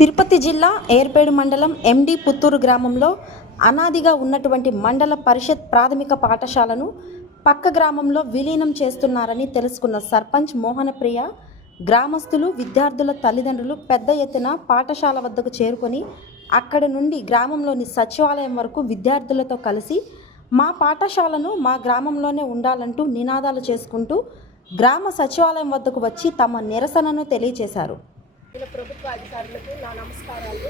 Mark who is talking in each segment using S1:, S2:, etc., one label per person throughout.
S1: తిరుపతి జిల్లా ఏర్పేడు మండలం ఎండి పుత్తూరు గ్రామంలో అనాదిగా ఉన్నటువంటి మండల పరిషత్ ప్రాథమిక పాఠశాలను పక్క గ్రామంలో విలీనం చేస్తున్నారని తెలుసుకున్న సర్పంచ్ మోహనప్రియ గ్రామస్తులు విద్యార్థుల తల్లిదండ్రులు పెద్ద ఎత్తున పాఠశాల వద్దకు చేరుకొని అక్కడ నుండి గ్రామంలోని సచివాలయం వరకు విద్యార్థులతో కలిసి మా పాఠశాలను మా గ్రామంలోనే ఉండాలంటూ నినాదాలు చేసుకుంటూ గ్రామ సచివాలయం వద్దకు వచ్చి తమ నిరసనను తెలియజేశారు.
S2: ఇలా ప్రభుత్వ అధికారులకు నా నమస్కారాలు.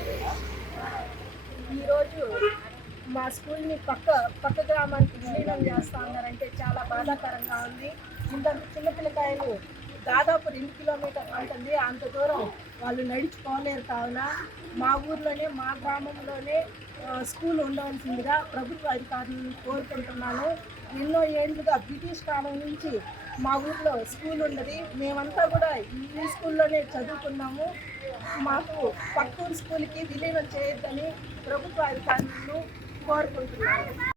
S2: ఈరోజు మా స్కూల్ని పక్క పక్క గ్రామానికి విలీనం చేస్తా ఉన్నారంటే చాలా బాధాకరంగా ఉంది. ఇంత చిన్నపిల్లకాయలు దాదాపు రెండు కిలోమీటర్లు ఉంటుంది. అంత దూరం వాళ్ళు నడుచుకోలేరు కావున మా ఊర్లోనే మా గ్రామంలోనే స్కూల్ ఉండవలసిందిగా ప్రభుత్వ అధికారులను కోరుకుంటున్నాను. ఎన్నో ఏళ్ళుగా బ్రిటిష్ కాలం నుంచి మా ఊర్లో స్కూల్ ఉన్నది. మేమంతా కూడా ఈ స్కూల్లోనే చదువుకున్నాము. మాకు పక్కూరు స్కూల్కి విలీనం చేయొద్దని ప్రభుత్వ అధికారులను కోరుకుంటున్నాను